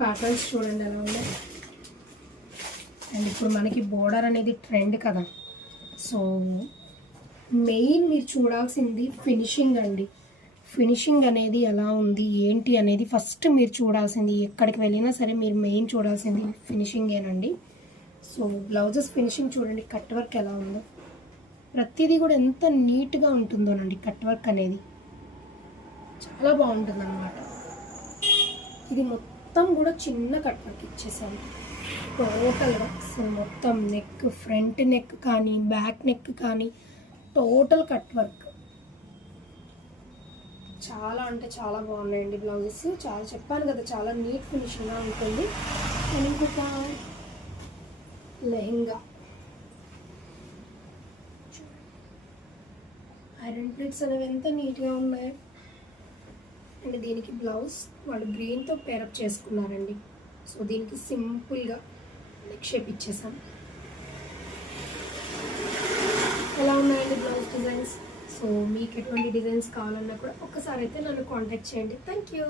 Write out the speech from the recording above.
Patterns చూడండి ఎలా ఉన్నాయి. అండ్ ఇప్పుడు మనకి బోర్డర్ అనేది ట్రెండ్ కదా, సో మెయిన్ మీరు చూడాల్సింది ఫినిషింగ్ అండి. ఫినిషింగ్ అనేది ఎలా ఉంది ఏంటి అనేది ఫస్ట్ మీరు చూడాల్సింది. ఎక్కడికి వెళ్ళినా సరే మీరు మెయిన్ చూడాల్సింది ఫినిషింగేనండి. సో బ్లౌజెస్ ఫినిషింగ్ చూడండి, కట్ వర్క్ ఎలా ఉందో, ప్రతిదీ కూడా ఎంత నీట్గా ఉంటుందోనండి. కట్ వర్క్ అనేది చాలా బాగుంటుంది అన్నమాట. ఇది మొత్తం కూడా చిన్న కట్ వర్క్ ఇచ్చేసాను టోటల్గా. అసలు మొత్తం నెక్, ఫ్రంట్ నెక్ కానీ బ్యాక్ నెక్ కానీ టోటల్ కట్ వర్క్. చాలా అంటే చాలా బాగున్నాయండి బ్లౌజెస్. చాలా చెప్పాను కదా, చాలా నీట్ ఫినిషింగ్గా ఉంటుంది. అండ్ ఇంకొక లెహెంగా ఐరన్ ప్లేట్స్ అనేవి ఎంత నీట్గా ఉన్నాయి. అండ్ దీనికి బ్లౌజ్ వాళ్ళు గ్రీన్తో పేరప్ చేసుకున్నారండి. సో దీనికి సింపుల్గా నెక్ షేప్ ఇచ్చేసాం. ఎలా ఉన్నాయండి బ్లౌజ్ డిజైన్స్? సో మీకు ఎటువంటి డిజైన్స్ కావాలన్నా కూడా ఒక్కసారి అయితే నన్ను కాంటాక్ట్ చేయండి. Thank you.